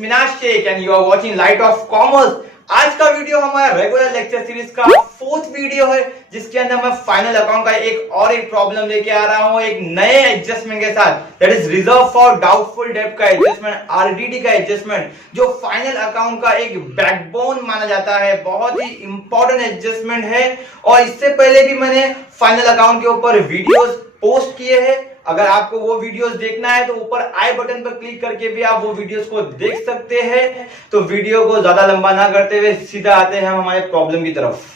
Minaj Shaikh and you are watching Light of Commerce. आज का video हमारा रेगुलर लेक्चर सीरीज का फोर्थ वीडियो है, जिसके अंदर मैं फाइनल अकाउंट का एक प्रॉब्लम लेके आ रहा हूं, एक नए एडजस्टमेंट के साथ। That is reserve for doubtful डेब्ट का एडजस्टमेंट, आरडीडी का एडजस्टमेंट, जो फाइनल अकाउंट का एक बैकबोन माना जाता है। बहुत ही इंपॉर्टेंट एडजस्टमेंट है और इससे पहले भी मैंने फाइनल अकाउंट के ऊपर वीडियोस पोस्ट किए हैं। अगर आपको वो वीडियोस देखना है तो ऊपर आई बटन पर क्लिक करके भी आप वो वीडियोस को देख सकते हैं। तो वीडियो को ज्यादा लंबा ना करते हुए सीधा आते हैं हम हमारे प्रॉब्लम की तरफ।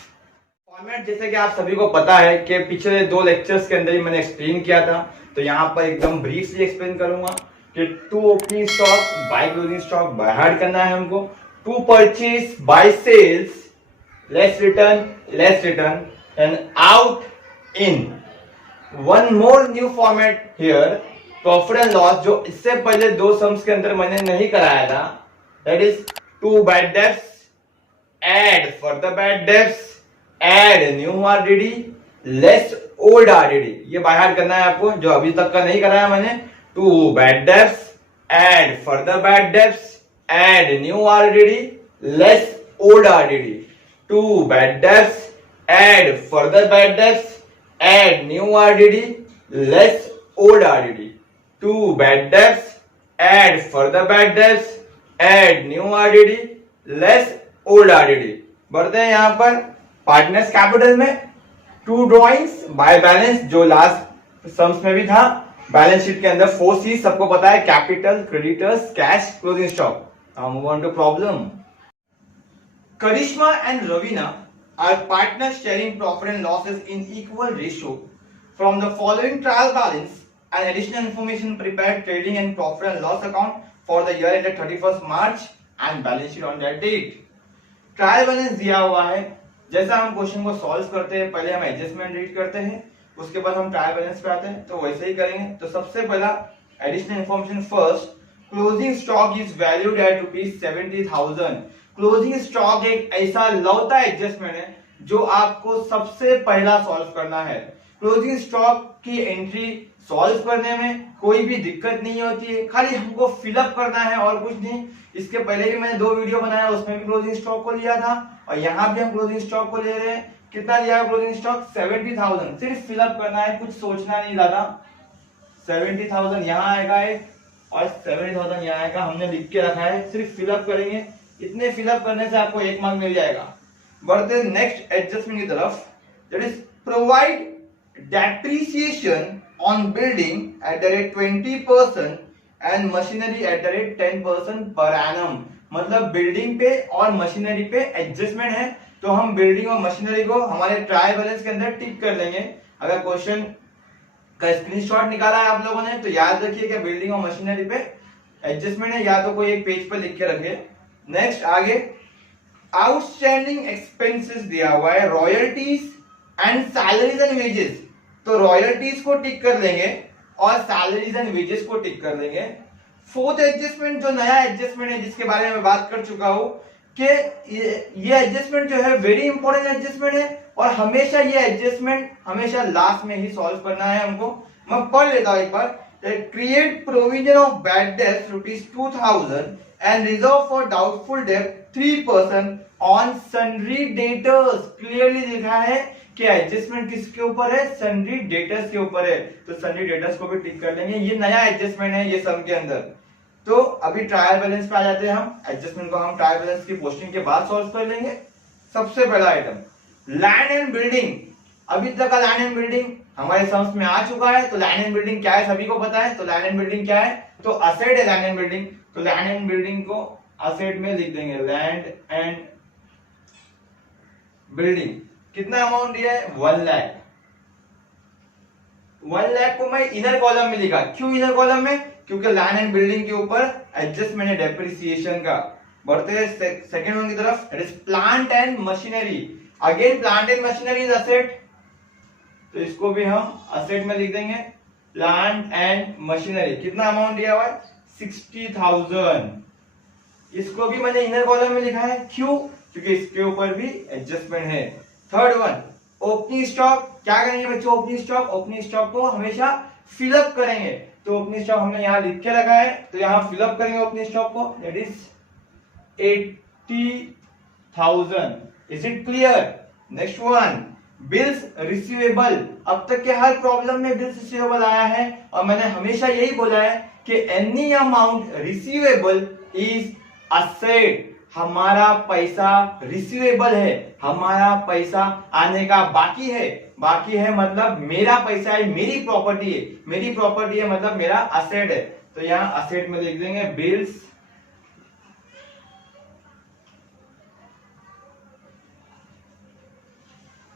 फॉर्मेट जैसे कि आप सभी को पता है कि पिछले दो लेक्चर्स के अंदर ही मैंने एक्सप्लेन किया था, तो यहाँ पर एकदम ब्रीफली एक्सप्लेन करूंगा कि to opening stock by closing stock by heart करना है हमको, to purchase by sales less return and out in. One more new format here, profit and loss, जो इससे पहले दो सम्स के अंदर मैंने नहीं कराया था। That is to bad debts, add further bad debts, add new RDD, less old RDD. ये बाय हार्ट करना है आपको, जो अभी तक का नहीं कराया मैंने। To bad debts, add further bad debts, add new RDD, less old RDD. To bad debts, add further bad debts, add new RDD, less old RDD. Two bad debts, add further bad debts, add new RDD, less old RDD. बढ़ते हैं यहाँ पर partners capital में। To drawings by balance, जो last sums में भी था। Balance sheet के अंदर 4C सबको पता है, capital, creditors, cash, closing stock. Now move on to problem. Karishma and Raveena are partners sharing profit and losses in equal ratio. From the following trial balance and additional information prepared trading and profit and loss account for the year ended 31st March and balance sheet on that date. Trial balance दिया हुआ है। जैसा हम question को solve करते हैं, पहले हम एडजस्टमेंट रीड करते हैं, उसके बाद हम ट्रायल बैलेंस पे आते हैं, तो वैसे ही करेंगे। तो सबसे पहला additional information first, closing stock is valued at ₹70,000। Closing stock एक ऐसा लौता एडजस्टमेंट है जो आपको सबसे पहला सॉल्व करना है। क्लोजिंग स्टॉक की एंट्री सॉल्व करने में कोई भी दिक्कत नहीं होती है, खाली हमको फिलअप करना है और कुछ नहीं। इसके पहले भी मैंने दो वीडियो बनाया, उसमें भी क्लोजिंग स्टॉक को लिया था और यहाँ भी हम क्लोजिंग स्टॉक को ले रहे हैं। कितना लिया है क्लोजिंग स्टॉक? 70,000। सिर्फ फिलअप करना है, कुछ सोचना नहीं ज्यादा। 70,000 यहाँ आएगा एक और 70,000 यहाँ आएगा, हमने लिख के रखा है, सिर्फ फिलअप करेंगे। इतने फिलअप करने से आपको 1 मार्क मिल जाएगा। बढ़ते नेक्स्ट एडजस्टमेंट की तरफ। That is provide depreciation on building at the rate 20% and machinery at the rate 10% per annum. मतलब बिल्डिंग पे और मशीनरी पे एडजस्टमेंट है, तो हम बिल्डिंग और मशीनरी को हमारे ट्रायल बैलेंस के अंदर टिक कर लेंगे। अगर क्वेश्चन का स्क्रीनशॉट निकाला है आप लोगों ने, तो याद रखिए कि बिल्डिंग और मशीनरी पे एडजस्टमेंट है, या तो कोई एक पेज पर लिख के रखे। नेक्स्ट आगे, आउटस्टैंडिंग एक्सपेंसेस दिया हुआ है, royalties and salaries and wages. तो रॉयल्टीज को टिक कर लेंगे और सैलरीज एंड वेजेस को टिक कर लेंगे। फोर्थ एडजस्टमेंट, जो नया एडजस्टमेंट है जिसके बारे में मैं बात कर चुका हूं कि ये एडजस्टमेंट जो है वेरी इंपॉर्टेंट एडजस्टमेंट है और हमेशा ये एडजस्टमेंट हमेशा लास्ट में ही सॉल्व करना है हमको। मैं पढ़ लेता हूं एक बार। Create provision of bad debts ₹2,000 and reserve for doubtful debt 3% on sundry debtors। Clearly लिखा है कि एडजस्टमेंट किसके ऊपर है? सन्ड्री डेटर्स के ऊपर है, तो सन्ड्री डेटर्स को भी टिक कर लेंगे। ये नया एडजस्टमेंट है ये सम के अंदर। तो अभी ट्रायल बैलेंस पे आ जाते हैं हम। एडजस्टमेंट को हम ट्रायल बैलेंस की पोस्टिंग के बाद सॉल्व कर लेंगे। सबसे पहला आइटम, लैंड एंड बिल्डिंग। अभी तक का लैंड एंड बिल्डिंग हमारे सम्स में आ चुका है, तो लैंड एंड बिल्डिंग क्या है सभी को पता है। तो लैंड एंड बिल्डिंग क्या है? तो असेट है लैंड एंड बिल्डिंग। तो लैंड एंड बिल्डिंग को असेट में लिख देंगे, लैंड एंड बिल्डिंग। कितना अमाउंट दिया है? 1 लाख। 1 लाख को मैं इनर कॉलम में लिखा। क्यों इनर कॉलम में? क्योंकि लैंड एंड बिल्डिंग के ऊपर एडजस्टमेंट है डेप्रिसिएशन का। बढ़ते हैं सेकंड वन की तरफ। It is plant and machinery. Again plant and machinery is asset, तो इसको भी हम असेट में लिख देंगे, प्लांट एंड मशीनरी। कितना अमाउंट दिया हुआ है? 60,000। इसको भी मैंने इनर कॉलम में लिखा है। क्यों? क्योंकि इसके ऊपर भी एडजस्टमेंट है। Third one, opening stock. क्या करेंगे बच्चों? ओपनिंग स्टॉक, ओपनिंग स्टॉक को हमेशा फिलअप करेंगे। तो ओपनिंग स्टॉक हमने यहाँ लिख के रखा है, तो यहाँ फिलअप करेंगे ओपनिंग स्टॉक को। That is 80,000। Is it clear? Next one, bills receivable. अब तक के हर प्रॉब्लम में बिल्स रिसीवेबल आया है और मैंने हमेशा यही बोला है कि any amount receivable is asset. हमारा पैसा रिसीवेबल है, हमारा पैसा आने का बाकी है। बाकी है मतलब मेरा पैसा है, मेरी प्रॉपर्टी है, मेरी प्रॉपर्टी है मतलब मेरा असेट है। तो यहां असेट में लिख देंगे बिल्स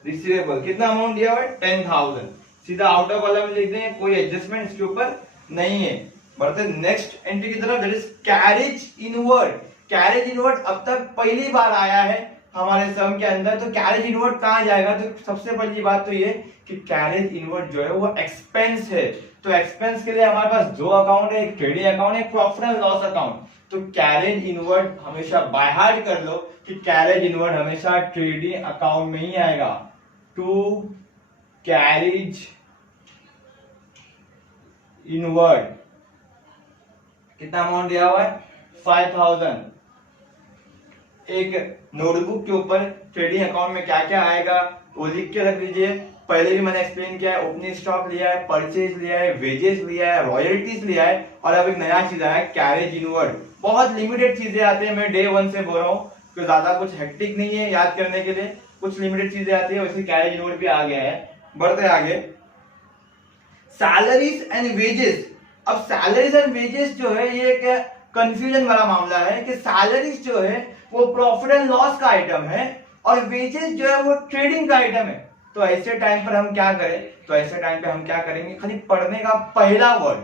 रिसीवेबल। कितना अमाउंट दिया हुआ है? 10,000। सीधा आउटर कॉलम में लिख देंगे, कोई एडजस्टमेंट इसके ऊपर नहीं है। बढ़ते नेक्स्ट एंट्री की तरफ, that is carriage inward. Carriage inward अब तक पहली बार आया है हमारे सम के अंदर। तो कैरेज इनवर्ड कहां जाएगा? तो सबसे पहली बात तो ये कि कैरेज इनवर्ड जो है वो एक्सपेंस है। तो एक्सपेंस के लिए हमारे पास दो अकाउंट है, एक ट्रेडिंग अकाउंट है, एक प्रॉफिट एंड लॉस अकाउंट। तो कैरेज इनवर्ड हमेशा बाय हार्ट कर लो कि कैरेज इनवर्ड हमेशा ट्रेडिंग अकाउंट में ही आएगा। टू कैरेज इनवर्ड कितना अमाउंट दिया हुआ है? 5,000। एक नोटबुक के ऊपर ट्रेडिंग अकाउंट में क्या क्या आएगा वो लिख के रख लीजिए। पहले भी मैंने एक्सप्लेन किया है, ओपनिंग स्टॉक लिया है, परचेज लिया है, वेजेस लिया है, रॉयल्टीज लिया है और अब एक नया चीज आया है कैरेज इनवर्ड। बहुत लिमिटेड चीजें आती है, मैं डे 1 से बोल रहा हूँ कि ज्यादा कुछ हेक्टिक नहीं है याद करने के लिए, कुछ लिमिटेड चीजें आती है। वैसे कैरेज इनवर्ड भी आ गया है। बढ़ते आगे, सैलरीज एंड वेजेस। अब सैलरीज एंड वेजेस जो है ये एक कंफ्यूजन वाला मामला है कि सैलरीज जो है वो प्रॉफिट एंड लॉस का आइटम है और वेजेस जो है वो ट्रेडिंग का आइटम है। तो ऐसे टाइम पर हम क्या करें? तो ऐसे टाइम पे हम क्या करेंगे? खाली पढ़ने का पहला वर्ड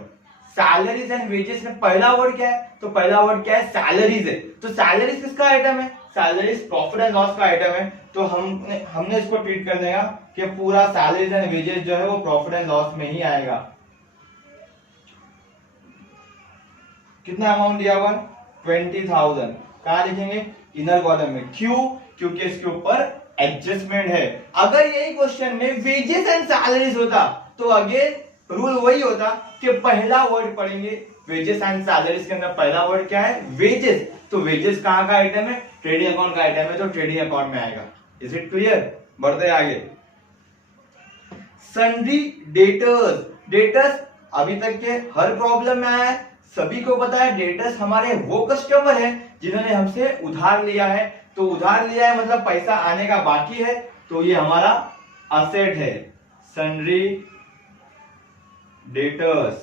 सैलरीज एंड वेजेस में पहला वर्ड क्या है? तो पहला वर्ड क्या है? सैलरीज है। तो सैलरीज किसका आइटम है? सैलरीज प्रॉफिट एंड लॉस का आइटम है। तो हमने इसको ट्रीट कर देगा कि पूरा सैलरीज एंड वेजेस जो है वो प्रॉफिट एंड लॉस में ही आएगा। कितना अमाउंट दिया हुआ? 20,000। कहां लिखेंगे? इनर कॉलम में। क्यों? क्योंकि इसके ऊपर एडजस्टमेंट है। अगर यही क्वेश्चन में वेजेस एंड सैलरीज होता तो अगेन रूल वही होता कि पहला वर्ड पढ़ेंगे वेजेस एंड सैलरीज के अंदर पहला वर्ड क्या है? वेजेस। तो वेजेस कहां का आइटम है? ट्रेडिंग अकाउंट का आइटम है, तो ट्रेडिंग अकाउंट में आएगा। Is it clear? बढ़ते आगे, सन्ड्री डेटर्स। डेटर्स अभी तक के हर प्रॉब्लम में आया है, सभी को पता है डेटर्स हमारे वो कस्टमर हैं जिन्होंने हमसे उधार लिया है। तो उधार लिया है मतलब पैसा आने का बाकी है, तो ये हमारा असेट है। सन्ड्री डेटर्स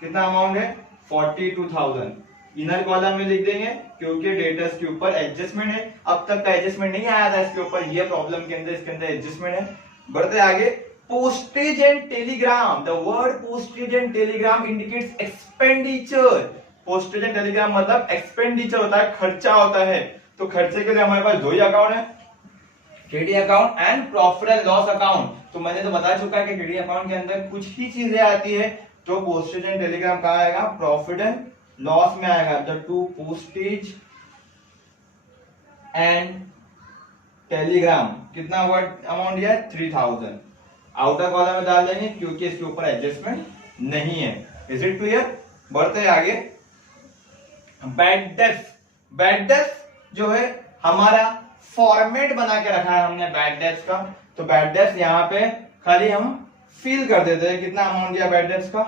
कितना अमाउंट है? 42,000। इनर कॉलम में लिख देंगे क्योंकि डेटर्स के ऊपर एडजस्टमेंट है। अब तक का एडजस्टमेंट नहीं आया था इसके ऊपर, ये प्रॉब्लम के अंदर इसके अंदर एडजस्टमेंट है। बढ़ते आगे, postage and Telegram. The word postage and Telegram indicates expenditure. Postage and Telegram मतलब एक्सपेंडिचर होता है, खर्चा होता है। तो खर्चे के लिए हमारे पास दो ही अकाउंट है, trading account and profit and loss account. तो मैंने तो बता चुका है कि ट्रेडिंग अकाउंट के अंदर कुछ ही चीजें आती है। तो पोस्टेज एंड टेलीग्राम कहां आएगा? प्रॉफिट एंड लॉस में आएगा। The two postage and Telegram कितना वर्ड अमाउंट दिया है? 3,000। आउटर कॉलम में डाल देंगे क्योंकि इसके ऊपर एडजस्टमेंट नहीं है। Is it clear? बढ़ते आगे, बैड डेट्स। बैड डेट्स जो है हमारा फॉर्मेट बना के रखा है हमने बैड डेट्स का। तो बैड डेट्स यहाँ पे खाली हम फिल कर देते हैं। कितना अमाउंट दिया बैड डेट्स का?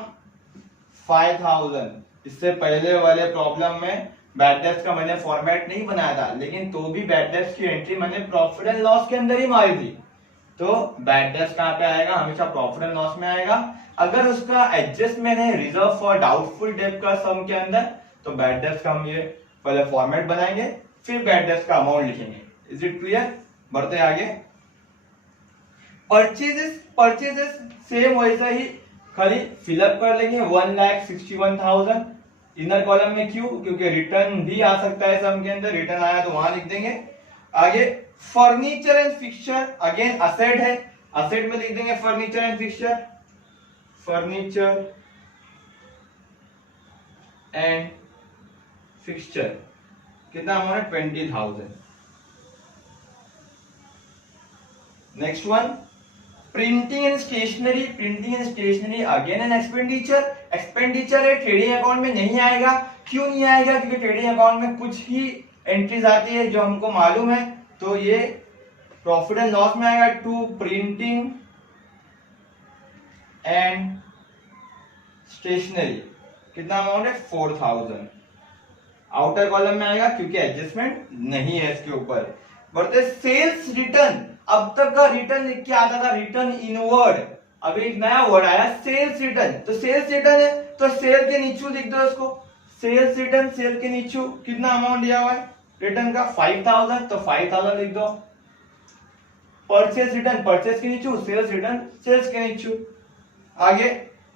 5,000। इससे पहले वाले प्रॉब्लम में बैड डेट्स का मैंने फॉर्मेट नहीं बनाया था, लेकिन तो भी बैड डेट्स की एंट्री मैंने प्रॉफिट एंड लॉस के अंदर ही मारी थी। तो बैड डेट्स कहां पे आएगा? हमेशा प्रॉफिट एंड लॉस में आएगा। अगर उसका एडजस्टमेंट है रिजर्व फॉर डाउटफुल डेट का सम के अंदर, तो बैड डेट्स का हम ये पहले फॉर्मेट बनाएंगे फिर बैड डेट्स का अमाउंट लिखेंगे। Is it clear? बढ़ते आगे, परचेजेस। परचेजेस सेम वैसा ही खाली फिलअप कर लेंगे 1,61,000। इनर कॉलम में क्यों? क्योंकि रिटर्न भी आ सकता है सम के अंदर, रिटर्न आया तो वहां लिख देंगे। आगे, furniture and fixture again asset है, असेट में लिख देंगे furniture and fixture. Furniture and fixture कितना अमाउंट है? 20,000। Next one, printing and stationery. Printing and stationery again an expenditure. Expenditure है, ट्रेडिंग अकाउंट में नहीं आएगा। क्यों नहीं आएगा? क्योंकि ट्रेडिंग अकाउंट में कुछ ही एंट्रीज आती है जो हमको मालूम है, तो ये प्रॉफिट एंड लॉस में आएगा टू प्रिंटिंग एंड स्टेशनरी। कितना अमाउंट है 4000। आउटर कॉलम में आएगा क्योंकि एडजस्टमेंट नहीं है इसके ऊपर। बढ़ते सेल्स रिटर्न। अब तक का रिटर्न लिख के आता था रिटर्न इनवर्ड, अभी एक नया वर्ड आया सेल्स रिटर्न। तो सेल्स रिटर्न है तो सेल के नीचे लिख दो इसको, सेल्स रिटर्न सेल के नीचे कितना अमाउंट दिया हुआ है रिटर्न का 5000, तो 5000 लिख दो। परचेस रिटर्न परचेस के नीचे, सेल्स रिटर्न सेल्स के नीचे। आगे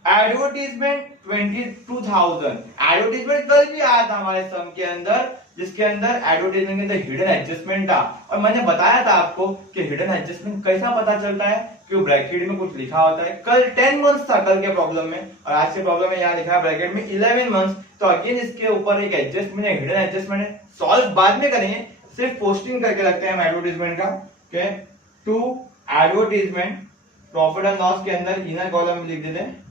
एडवर्टीजमेंट 22,000। एडवर्टीजमेंट कल भी आया था हमारे सम के अंदर, जिसके अंदर एडवर्टीजमेंट के अंदर हिडन एडजस्टमेंट था, और मैंने बताया था आपको कि हिडन एडजस्टमेंट कैसा पता चलता है कि ब्रैकेट में कुछ लिखा होता है। कल 10 मंथ्स था कल के प्रॉब्लम में, और आज के प्रॉब्लम में यहाँ लिखा है ब्रैकेट में 11 मंथ्स। तो अगेन इसके ऊपर एक एडजस्टमेंट है, हिडन एडजस्टमेंट है। सॉल्व बाद में करेंगे, सिर्फ पोस्टिंग करके रखते हैं हम एडवर्टीजमेंट का। Okay, to advertisement profit and loss के अंदर इनर कॉलम में लिख देते हैं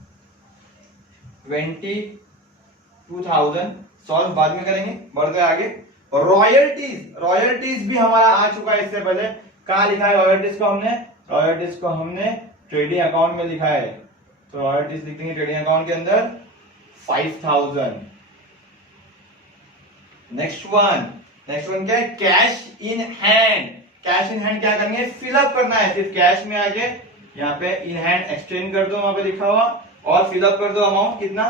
22,000। सॉल्व बाद में करेंगे, बढ़ते आगे। रॉयल्टीज, रॉयल्टीज भी हमारा आ चुका है इससे पहले। कहा लिखा है रॉयल्टीज को हमने? रॉयल्टीज को हमने ट्रेडिंग अकाउंट में लिखा है, तो रॉयल्टीज लिख देंगे ट्रेडिंग अकाउंट के अंदर 5000। नेक्स्ट वन क्या है? Cash in hand. Cash in hand क्या करेंगे? फिलअप करना है, सिर्फ कैश में आके यहाँ पे इन हैंड एक्सटेंड कर दो, वहां पे लिखा हुआ, और फिलअप कर दो अमाउंट कितना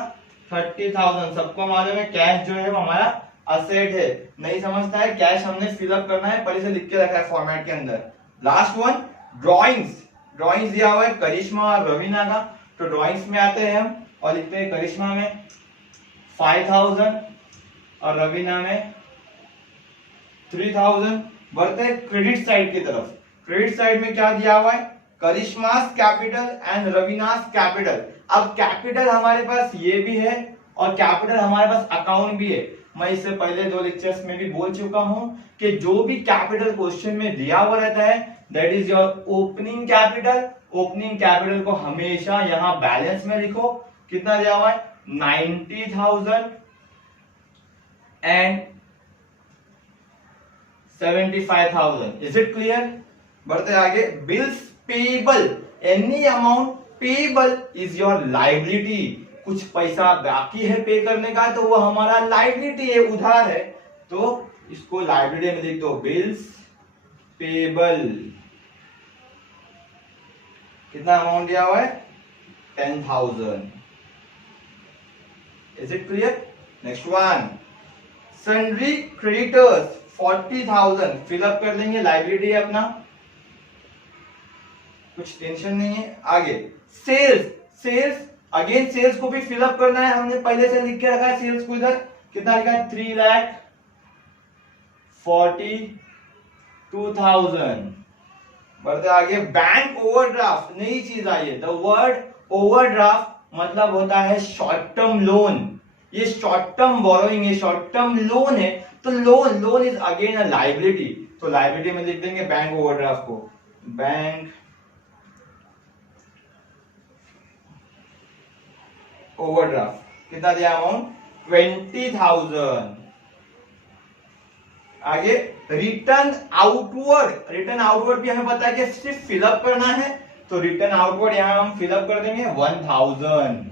30,000। सबको मालूम है कैश जो है वो हमारा असेट है, नहीं समझता है कैश हमने फिलअप करना है, पहले से लिख के रखा है फॉर्मेट के अंदर। Last one drawings. ड्रॉइंग्स दिया हुआ है करिश्मा और रवीना का, तो ड्रॉइंग्स में आते हैं हम और लिखते हैं करिश्मा में 5000 और रवीना में 3000। बढ़ते हैं क्रेडिट साइड की तरफ। क्रेडिट साइड में क्या दिया हुआ है? करिश्मास कैपिटल एंड रवीनास कैपिटल। अब कैपिटल हमारे पास ये भी है और कैपिटल हमारे पास अकाउंट भी है। मैं इससे पहले 2 लेक्चर्स में भी बोल चुका हूं कि जो भी कैपिटल क्वेश्चन में दिया हुआ रहता है that is your opening capital. Opening capital को हमेशा यहां बैलेंस में लिखो। कितना दिया हुआ है? 90,000 एंड 75,000। Is it clear? बढ़ते आगे। Bills payable. Any amount payable is your liability. कुछ पैसा बाकी है पे करने का तो वो हमारा लाइबिलिटी है, उधार है, तो इसको लाइबिलिटी में लिख दो बिल्स पेबल। कितना अमाउंट दिया हुआ है? 10,000। Is it clear? Next one sundry creditors 40,000। Fill up कर देंगे, लाइबिलिटी है अपना, कुछ टेंशन नहीं है। आगे सेल्स। सेल्स अगेन सेल्स को भी फिलअप करना है, हमने पहले से लिख के रखा है सेल्स को इधर। कितना लिखा है? 3,42,000। बढ़ते आगे। बैंक ओवरड्राफ्ट, नई चीज आई है। द वर्ड ओवरड्राफ्ट मतलब होता है शॉर्ट टर्म लोन। ये शॉर्ट टर्म बोरोइंग है, शॉर्ट टर्म लोन है, तो loan is again a liability, तो लाइबिलिटी में लिख देंगे बैंक ओवरड्राफ्ट को, बैंक ओवरड्राफ्ट। कितना दिया अमाउंट? 20,000। आगे रिटर्न आउटवर्ड। रिटर्न आउटवर्ड भी हमें पता है कि सिर्फ फिलअप करना है, तो रिटर्न आउटवर्ड यहां हम फिलअप कर देंगे 1000।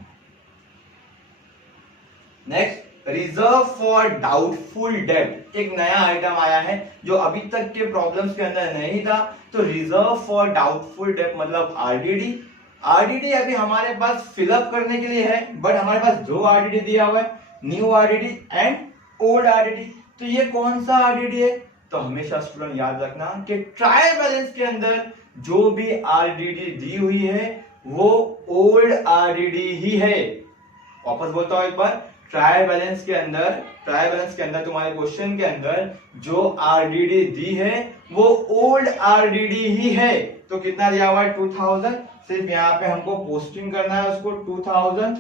Next reserve for doubtful date. एक नया आइटम आया है जो अभी तक के प्रॉब्लम्स के अंदर नहीं था, तो रिजर्व फॉर डाउटफुल डेट मतलब आरडीडी। आरडीडी अभी हमारे पास फिलअप करने के लिए है, बट हमारे पास 2 आरडीडी दिया हुआ है, new RDD and old RDD. तो ये कौन सा आरडीडी है? तो हमेशा स्टूडेंट याद रखना कि ट्रायल बैलेंस के अंदर जो भी आरडीडी दी हुई है वो ओल्ड आरडीडी ही है। वापस बोलता हूं एक बार, ट्रायल बैलेंस के अंदर तुम्हारे क्वेश्चन के अंदर जो आरडीडी दी है वो ओल्ड आरडीडी ही है। तो कितना दिया हुआ है? 2000। सिर्फ यहाँ पे हमको पोस्टिंग करना है उसको 2000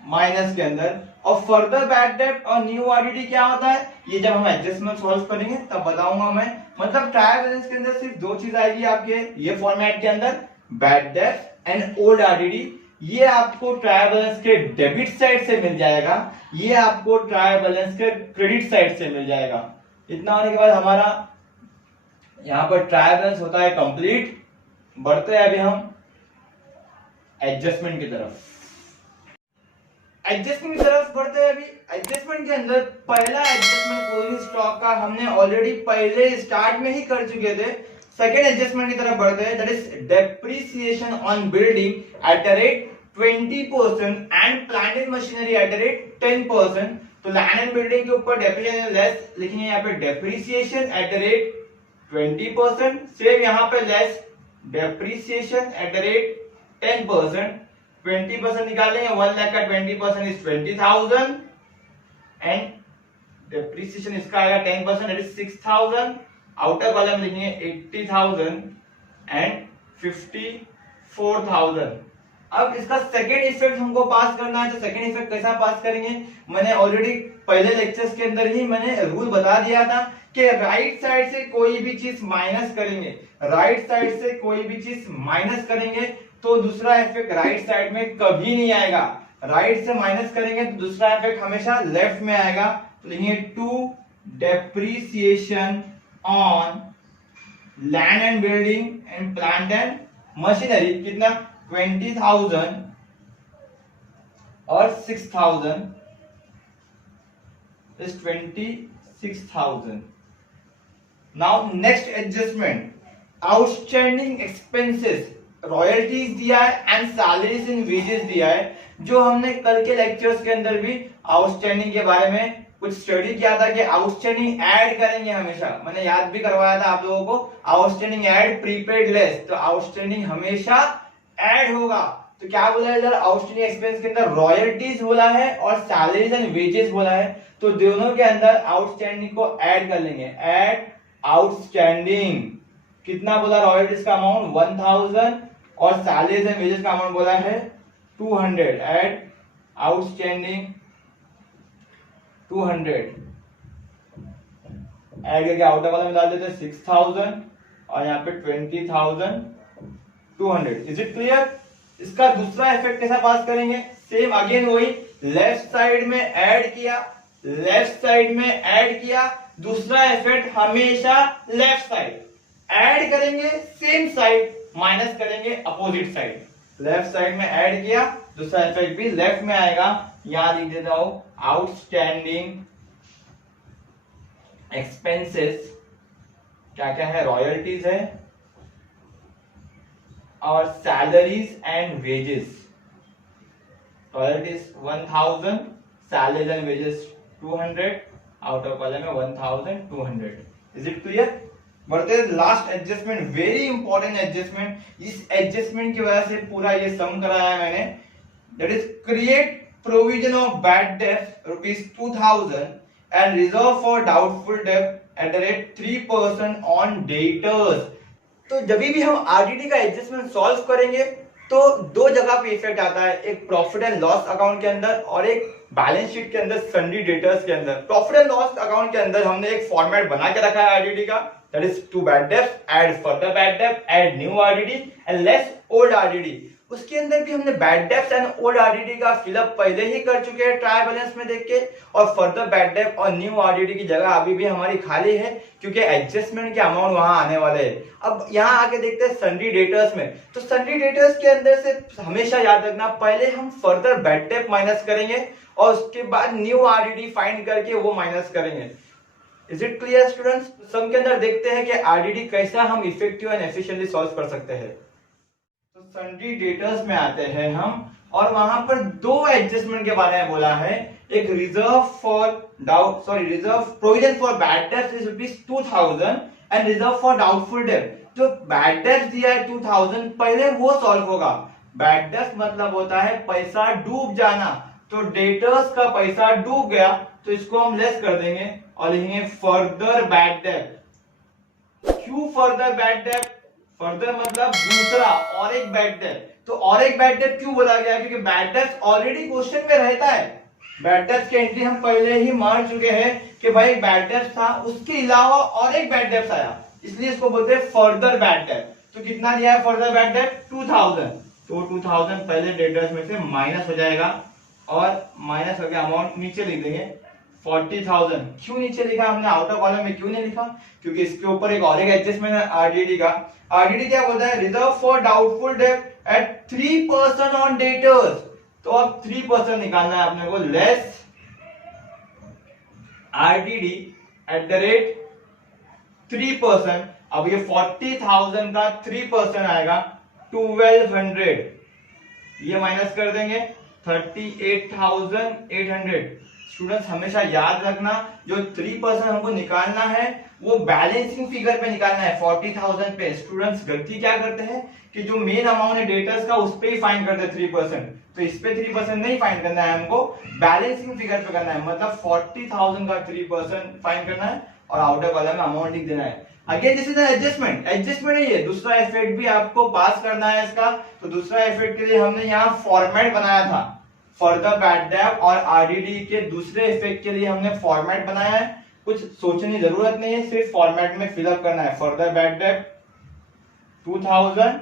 माइनस के अंदर। और फर्दर बैड डेट और न्यू आरडीडी क्या होता है, ये जब हम एडजस्टमेंट सॉल्व करेंगे तब बताऊंगा मैं। मतलब ट्रायल बैलेंस के अंदर सिर्फ 2 चीज आएगी आपके ये फॉर्मेट के अंदर, bad debt and old RDD. ये आपको ट्रायल बैलेंस के डेबिट साइड से मिल जाएगा, ये आपको ट्रायल बैलेंस के क्रेडिट साइड से मिल जाएगा। इतना होने के बाद हमारा यहाँ पर ट्रायल बैलेंस होता है कंप्लीट। बढ़ते हैं अभी हम एडजस्टमेंट की तरफ। एडजस्टमेंट की तरफ बढ़ते हैं। अभी एडजस्टमेंट के अंदर पहला एडजस्टमेंट क्लोजिंग स्टॉक का हमने ऑलरेडी पहले स्टार्ट में ही कर चुके थे। सेकेंड एडजस्टमेंट की तरफ बढ़ते हैं, that is depreciation on building at the rate 20% and plant and machinery at the rate 10%। तो लैंड एंड बिल्डिंग के ऊपर डेप्रिसिएशन लेस लिखेंगे, यहाँ पे depreciation eight the rate 20%, same यहाँ पे less depreciation eight the rate 10%। 20% निकालेंगे, 1 लाख का 20% इज 20,000 एंड डेप्रिसिएशन इसका आएगा 10% इट इज 6,000। आउटर कॉलम लिखेंगे 80,000 एंड 54,000। अब इसका सेकेंड इफेक्ट हमको पास करना है, तो सेकेंड इफेक्ट कैसा पास करेंगे, मैंने ऑलरेडी पहले लेक्चर्स के अंदर ही मैंने रूल बता दिया था कि राइट साइड से कोई भी चीज माइनस करेंगे, राइट साइड से कोई भी चीज माइनस करेंगे तो दूसरा इफेक्ट राइट साइड में कभी नहीं आएगा। राइट से माइनस करेंगे तो दूसरा इफेक्ट हमेशा लेफ्ट में आएगा। तो लिखेंगे to depreciation on land and building and plant and machinery कितना 20,000 और 6,000 is 26,000। Now next adjustment, outstanding expenses, royalties दिया है एंड सैलरीज एंड वेजेस दिया है। जो हमने कल के लेक्चर्स के अंदर भी आउटस्टैंडिंग के बारे में कुछ स्टडी किया था कि आउटस्टैंडिंग ऐड करेंगे हमेशा, मैंने याद भी करवाया था आप लोगों को, आउटस्टैंडिंग ऐड प्रीपेड लेस, तो आउटस्टैंडिंग हमेशा ऐड होगा। तो क्या बोला है इधर, आउटस्टैंडिंग एक्सपेंस के अंदर रॉयल्टीज बोला है और सैलरीज एंड वेजेस बोला है, तो दोनों के अंदर आउटस्टैंडिंग को ऐड कर लेंगे। ऐड आउटस्टैंडिंग, कितना बोला रॉयल्टीज का अमाउंट 1,000 और सैलरीज एंड वेजेस का अमाउंट बोला है 200। ऐड आउटस्टैंडिंग 200 ऐड करके आउटर वाला में डाल देते हैं 6,000 और यहाँ पे 20,200। Is it clear? इसका दूसरा इफेक्ट कैसा पास करेंगे, सेम अगेन वही, लेफ्ट साइड में ऐड किया, लेफ्ट साइड में ऐड किया, दूसरा इफेक्ट हमेशा लेफ्ट साइड ऐड करेंगे, सेम साइड माइनस करेंगे अपोजिट साइड। लेफ्ट साइड में ऐड किया, दूसरा इफेक्ट भी लेफ्ट में आएगा। यहां लिख देता हूं आउटस्टैंडिंग एक्सपेंसेस, क्या क्या है, रॉयल्टीज है और salaries and wages. Royalties 1,000, salaries and wages 200, out of column में 1,200। Is it clear? बढ़ते हैं last adjustment, very important adjustment. इस एडजस्टमेंट की वजह से पूरा ये सम कराया है मैंने, that is create provision of bad debt ₹2,000 and reserve for doubtful debt eight the rate 3% on debtors. तो जब भी हम आरडीडी का एडजस्टमेंट सॉल्व करेंगे तो दो जगह पे इफेक्ट आता है, एक प्रॉफिट एंड लॉस अकाउंट के अंदर और एक बैलेंस शीट के अंदर सन्डी डेटर्स के अंदर। प्रॉफिट एंड लॉस अकाउंट के अंदर हमने एक फॉर्मेट बना के रखा है आरडीडी का, that is to bad debt, add further bad debt, add new RDD and less old RDD. उसके अंदर भी हमने bad debt and old RDD का फिलअप पहले ही कर चुके हैं ट्रायल बैलेंस में देख के, और फर्दर बैड डेट और न्यू आरडीडी की जगह अभी भी हमारी खाली है क्योंकि एडजस्टमेंट के अमाउंट वहां आने वाले हैं। अब यहाँ आके देखते हैं सन्डी डेटर्स में, तो सन्डी डेटर्स के अंदर से हमेशा याद रखना पहले हम फर्दर बैड डेट माइनस करेंगे और उसके बाद न्यू आरडीडी फाइंड करके वो माइनस करेंगे। Is it clear students? Sum के अंदर देखते हैं कि आरडीडी कैसा हम इफेक्टिव एंड एफिशिएंटली सॉल्व कर सकते हैं। तो सन्डी डेटर्स में आते हैं हम, और वहां पर दो एडजस्टमेंट के बारे में बोला है, एक reserve provision for bad debts is ₹2,000 and reserve for doubtful date. जो बैड डेट्स दिया है 2,000 पहले वो सॉल्व होगा। बैड डेट्स मतलब होता है पैसा डूब जाना, तो डेटर्स का पैसा डूब गया तो इसको हम लेस कर देंगे और लिखेंगे फर्दर बैड डेट। क्यों फर्दर बैड डेट? फर्दर मतलब दूसरा और एक बैड डेट, तो और एक बैड डेट क्यों बोला गया? क्योंकि बैड डेट ऑलरेडी क्वेश्चन में रहता है, बैड डेट की एंट्री हम पहले ही मार चुके हैं कि भाई बैड डेट था, उसके अलावा और एक बैड डेट आया, इसलिए इसको बोलते हैं फर्दर बैड डेट। तो कितना दिया है फर्दर बैड डेट? 2,000, तो 2,000 पहले डेटर्स में से माइनस हो जाएगा और माइनस होकर अमाउंट नीचे लिख देंगे 40,000। क्यों नीचे लिखा हमने, आउटर कॉलम में क्यों नहीं लिखा? क्योंकि इसके ऊपर एक और एक एडजस्टमेंट है आरडीडी का। आरडीडी क्या बोलता है? Reserve for doubtful debt at 3% on debtors. तो अब 3% निकालना है अपने को, less RDD at the rate 3%। अब ये 40,000 का 3% आएगा 1200, ये माइनस कर देंगे 38,800। स्टूडेंट्स हमेशा याद रखना, जो 3% हमको निकालना है वो बैलेंसिंग फिगर पे निकालना है, 40,000 पे। स्टूडेंट्स गलती क्या करते हैं कि जो मेन अमाउंट है डेटर्स का उस पे ही फाइंड करते हैं 3%। तो इस पे 3% नहीं फाइंड करना है हमको, बैलेंसिंग फिगर पे करना है। मतलब 40,000 का 3% फाइंड करना है और आउटर कॉलम में अमाउंट लिख देना है। Again this is an adjustment, adjustment है ये। दूसरा इफेक्ट भी आपको पास करना है इसका। तो दूसरा इफेक्ट के लिए हमने यहाँ फॉर्मेट बनाया था, फर्दर बैड डेप और आरडीडी के दूसरे इफेक्ट के लिए हमने फॉर्मेट बनाया है। कुछ सोचने की जरूरत नहीं है, सिर्फ फॉर्मेट में फिलअप करना है। फर्दर बैड डेप 2000,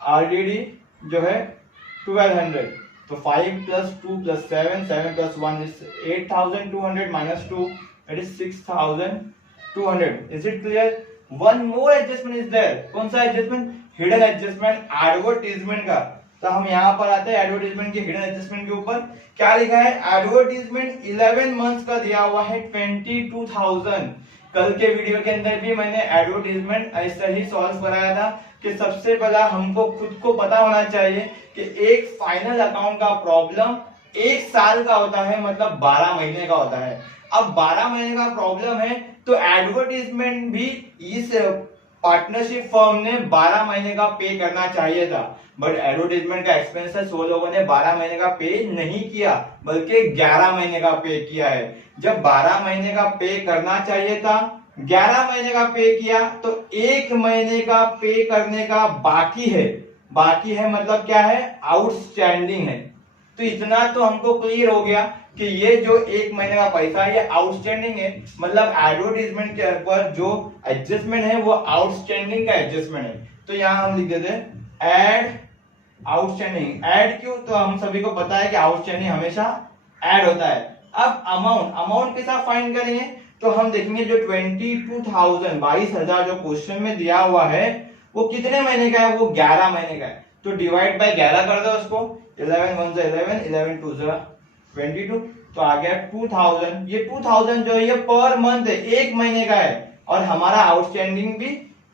आरडीडी जो है 1200। तो 5 + 2 + 7, 7 + 1 is 8,200 - 2 that is 6,200. Is it clear? One more adjustment is there. कौन सा एडजस्टमेंट? हिडन एडजस्टमेंट एडवर्टीजमेंट का। तो हम यहाँ पर आते हैं एडवर्टीजमेंट के हिडन एडजस्टमेंट के ऊपर। क्या लिखा है? एडवर्टीजमेंट 11 मंथ्स का दिया हुआ है 22,000। कल के वीडियो के अंदर भी मैंने एडवर्टीजमेंट ऐसा ही सॉल्व कराया था कि सबसे पहला हमको खुद को पता होना चाहिए कि एक फाइनल अकाउंट का प्रॉब्लम 1 साल का होता है, मतलब 12 महीने का होता है। अब 12 महीने का प्रॉब्लम है तो एडवर्टीजमेंट भी इस पार्टनरशिप फर्म ने 12 महीने का पे करना चाहिए था, बट एडवर्टीजमेंट का एक्सपेंसेस वो लोगों ने 12 महीने का पे नहीं किया, बल्कि 11 महीने का पे किया है। जब 12 महीने का पे करना चाहिए था, 11 महीने का पे किया, तो 1 महीने का पे करने का बाकी है। बाकी है मतलब क्या है? आउटस्टैंडिंग है। तो इतना तो हमको क्लियर हो गया कि ये जो 1 महीने का पैसा है ये आउटस्टैंडिंग है, मतलब एडवर्टीजमेंट के ऊपर जो एडजस्टमेंट है वो आउटस्टैंडिंग का एडजस्टमेंट है। तो यहाँ हम लिख देते हैं एड आउटस्टैंडिंग। ऐड क्यों? तो हम सभी को पता है कि आउटस्टैंडिंग हमेशा ऐड होता है। अब अमाउंट के साथ फाइंड करेंगे तो हम देखेंगे जो 22,000 जो क्वेश्चन में दिया हुआ है वो कितने महीने का है? वो 11 महीने का है। तो डिवाइड बाय 11 कर दो उसको, 11 1 11, 11 2 22, तो आ गया 2000। ये 2000 जो है ये पर मंथ है, 1 महीने का है, और हमारा आउटस्टैंडिंग भी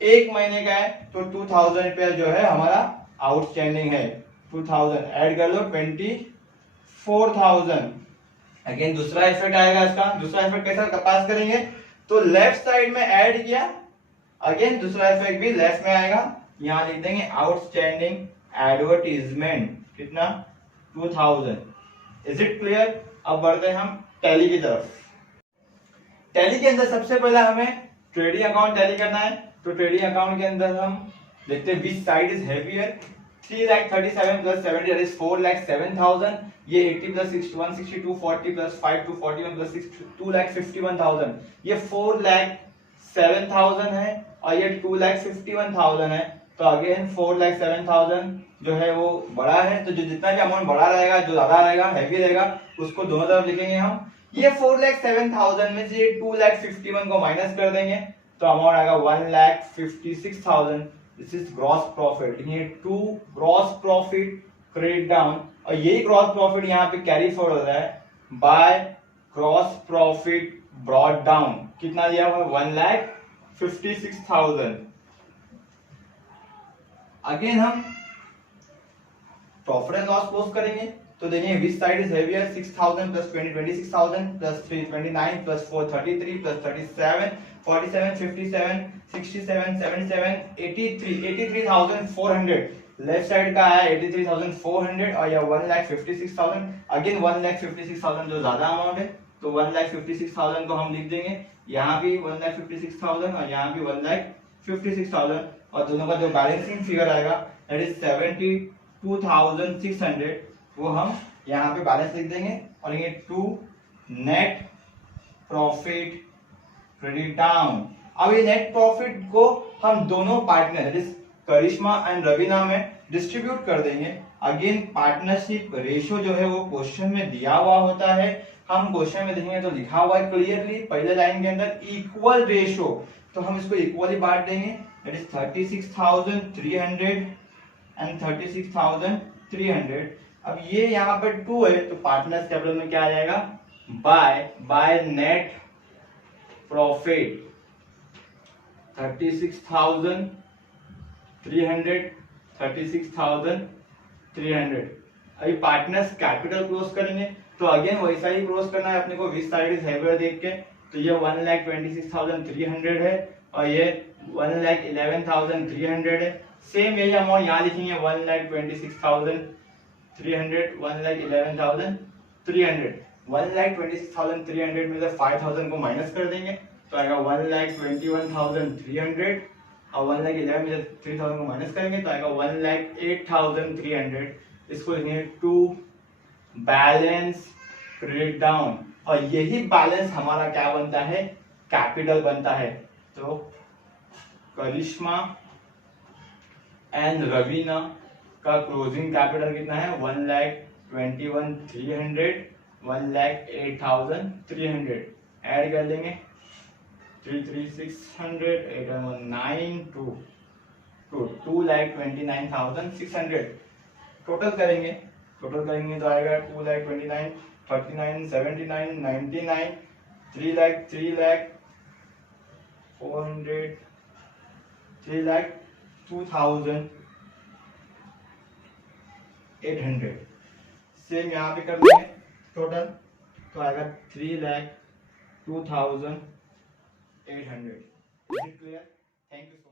1 महीने का है। तो 2000 रुपया जो है हमारा आउटस्टैंडिंग है। 2000 ऐड कर लो 24,000। अगेन दूसरा इफेक्ट आएगा इसका। दूसरा इफेक्ट कैसा पास करेंगे? तो लेफ्ट साइड में ऐड किया, अगेन दूसरा इफेक्ट भी लेफ्ट में आएगा। यहां लिख देंगे आउटस्टैंडिंग एडवर्टीजमेंट कितना? 2000। Is it clear? अब बढ़ते हैं हम टैली की तरफ। टैली के अंदर सबसे पहला हमें ट्रेडिंग अकाउंट टैली करना है। तो ट्रेडिंग अकाउंट के अंदर हम देखते हैं which side is heavier. 3,37,000 + 70 that is 4,07,000। ये 80 + 61 62 40 + 5 241 + 6 2,51,000। ये 4,07,000 है और ये 2,51,000 है। तो अगेन 4,07,000 जो है वो बड़ा है, तो जो जितना भी अमाउंट बड़ा रहेगा, जो ज्यादा रहेगा, हैवी रहेगा, उसको दोनों तरफ लिखेंगे हम। ये 4,07,000 में से 2,51,000 को माइनस कर देंगे तो अमाउंट आएगा 1,56,000। This is gross profit. ये 2 ग्रॉस प्रॉफिट क्रेडिट डाउन, और यही ग्रॉस प्रॉफिट यहाँ पे कैरी फॉरवर्ड होता है by gross profit brought down. कितना दिया हुआ? 1,56,000। अगेन हम प्रॉफिट एंड लॉस पोस्ट करेंगे तो देखिए which side is heavier. 6,000 + 20 26,000 + 3 29 + 4 33 + 37 47 57 67 77 83,400। Left side का है 83,400 और यह 1,56,000। अगेन 1,56,000 जो ज्यादा अमाउंट है, तो 1,56,000 को हम लिख देंगे। यहाँ भी 1,56,000 और यहाँ भी 1,56,000, और दोनों का जो बैलेंसिंग फिगर आएगा दैट इज 72,600। वो हम यहाँ पे बैलेंस लिख देंगे और ये 2 नेट प्रॉफिट क्रेडिट डाउन। अब ये नेट प्रॉफिट को हम दोनों पार्टनर करिश्मा एंड रवीना में डिस्ट्रीब्यूट कर देंगे। अगेन पार्टनरशिप रेशो जो है वो क्वेश्चन में दिया हुआ होता है, हम क्वेश्चन में देखेंगे तो लिखा हुआ है क्लियरली पहले लाइन के अंदर इक्वल रेशो, तो हम इसको इक्वली बांट देंगे, दैट इज 36,300 एंड 36,300। अब ये यहाँ पर 2 है तो पार्टनर्स कैपिटल में क्या आ जाएगा, बाय नेट प्रॉफिट 36,300। अभी पार्टनर्स कैपिटल क्लोज करेंगे तो अगेन वैसा ही क्लोज करना है अपने को, 20 साइड हैवियर देख के, तो ये 1,26,300 है और ये 1,11,300 है। सेम यही अमाउंट यहाँ लिखेंगे 1,26,300 1,11,300। 1,26,300 में से 5,000 को माइनस कर देंगे तो आएगा 1,21,300 और 1,11,000 में से 3,000 को माइनस करेंगे तो आएगा 1,08,300। इसको लिखेंगे टू बैलेंस क्रेडिट डाउन, और यही बैलेंस हमारा क्या बनता है, कैपिटल बनता है। तो करिश्मा एंड रवीना का क्लोजिंग कैपिटल कितना है, 1,21,300 1,08,300 ऐड कर लेंगे 3,600 8,192 2,29,600 टोटल करेंगे तो आएगा 2,29,000 39 79 99 3 लाख 400 3,02,800। सेम यहाँ पे कर लेंगे टोटल तो आएगा 3,02,800। Is it clear? Thank you.